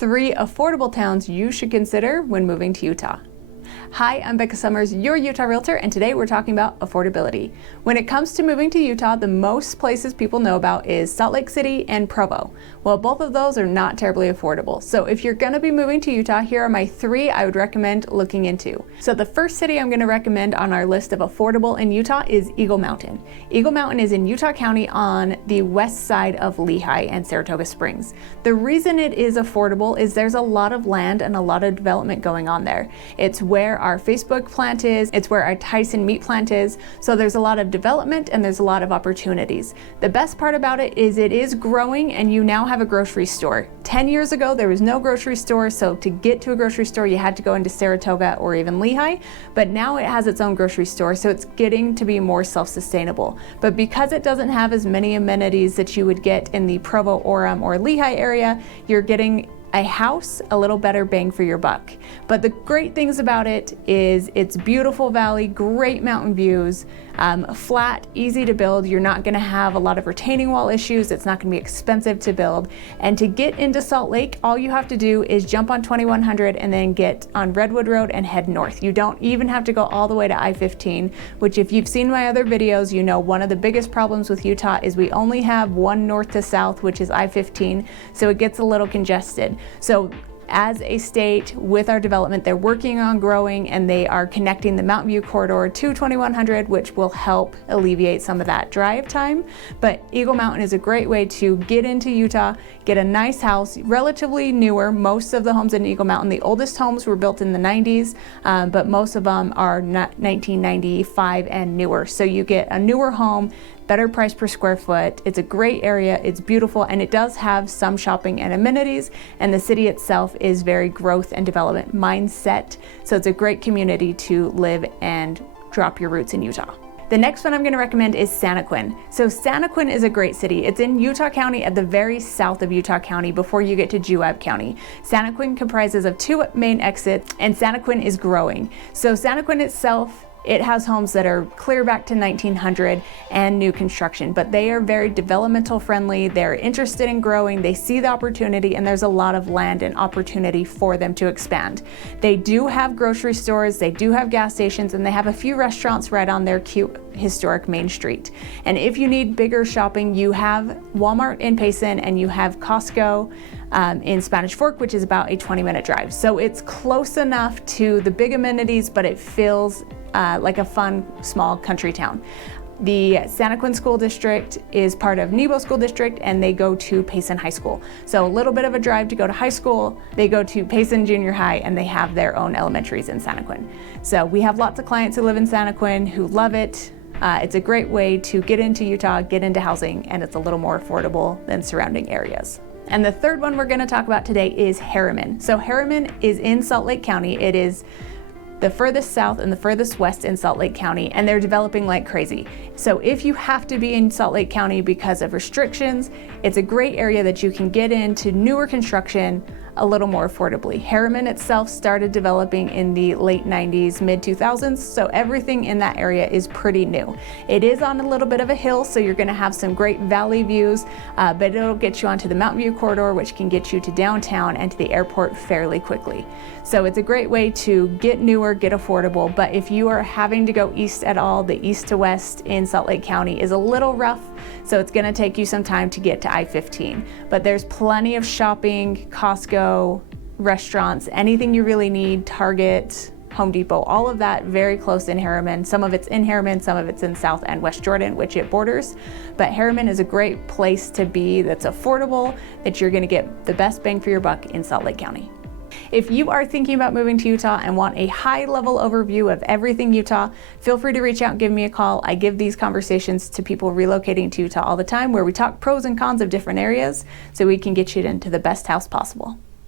3 affordable towns you should consider when moving to Utah. Hi, I'm Becca Summers, your Utah Realtor, and today we're talking about affordability. When it comes to moving to Utah, the most places people know about is Salt Lake City and Provo. Well, both of those are not terribly affordable. So if you're going to be moving to Utah, here are my 3 I would recommend looking into. So the first city I'm going to recommend on our list of affordable in Utah is Eagle Mountain. Eagle Mountain is in Utah County on the west side of Lehigh and Saratoga Springs. The reason it is affordable is there's a lot of land and a lot of development going on there. It's where our Facebook plant is, it's where our Tyson meat plant is, so there's a lot of development and there's a lot of opportunities. The best part about it is growing and you now have a grocery store. 10 years ago there was no grocery store, so to get to a grocery store you had to go into Saratoga or even Lehigh, but now it has its own grocery store, so it's getting to be more self-sustainable. But because it doesn't have as many amenities that you would get in the Provo, Orem, or Lehigh area, you're getting a house, a little better bang for your buck. But the great things about it is it's beautiful valley, great mountain views, flat, easy to build. You're not going to have a lot of retaining wall issues. It's not going to be expensive to build. And to get into Salt Lake, all you have to do is jump on 2100 and then get on Redwood Road and head north. You don't even have to go all the way to I-15, which if you've seen my other videos, you know one of the biggest problems with Utah is we only have one north to south, which is I-15, so it gets a little congested. So as a state with our development, they're working on growing and they are connecting the Mountain View corridor to 2100, which will help alleviate some of that drive time. But Eagle Mountain is a great way to get into Utah, get a nice house, relatively newer. Most of the homes in Eagle Mountain, the oldest homes were built in the 90s, but most of them are 1995 and newer. So you get a newer home, better price per square foot. It's a great area, it's beautiful, and it does have some shopping and amenities, and the city itself is very growth and development mindset. So it's a great community to live and drop your roots in Utah. The next one I'm going to recommend is Santaquin. So Santaquin is a great city. It's in Utah County at the very south of Utah County before you get to Juab County. Santaquin comprises of 2 main exits, and Santaquin is growing. So Santaquin itself, it has homes that are clear back to 1900 and new construction, but they are very developmental friendly. They're interested in growing. They see the opportunity, and there's a lot of land and opportunity for them to expand. They do have grocery stores, they do have gas stations, and they have a few restaurants right on their cute historic main street. And if you need bigger shopping, you have Walmart in Payson and you have Costco in Spanish Fork, which is about a 20-minute drive. So it's close enough to the big amenities, but it feels like a fun, small country town. The Santaquin School District is part of Nebo School District, and they go to Payson High School. So a little bit of a drive to go to high school. They go to Payson Junior High, and they have their own elementaries in Santaquin. So we have lots of clients who live in Santaquin who love it. It's a great way to get into Utah, get into housing, and it's a little more affordable than surrounding areas. And the third one we're going to talk about today is Harriman. So Harriman is in Salt Lake County. It is the furthest south and the furthest west in Salt Lake County, and they're developing like crazy. So if you have to be in Salt Lake County because of restrictions, it's a great area that you can get into newer construction a little more affordably. Harriman itself started developing in the late 90s, mid 2000s, so everything in that area is pretty new. It is on a little bit of a hill, so you're going to have some great valley views, but it'll get you onto the Mountain View corridor, which can get you to downtown and to the airport fairly quickly. So it's a great way to get newer, get affordable, but if you are having to go east at all, the east to west in Salt Lake County is a little rough, so it's going to take you some time to get to I-15. But there's plenty of shopping, Costco, restaurants, anything you really need, Target, Home Depot, all of that very close in Harriman. Some of it's in Harriman, some of it's in South and West Jordan, which it borders. But Harriman is a great place to be that's affordable, that you're going to get the best bang for your buck in Salt Lake County. If you are thinking about moving to Utah and want a high-level overview of everything Utah, feel free to reach out and give me a call. I give these conversations to people relocating to Utah all the time, where we talk pros and cons of different areas so we can get you into the best house possible.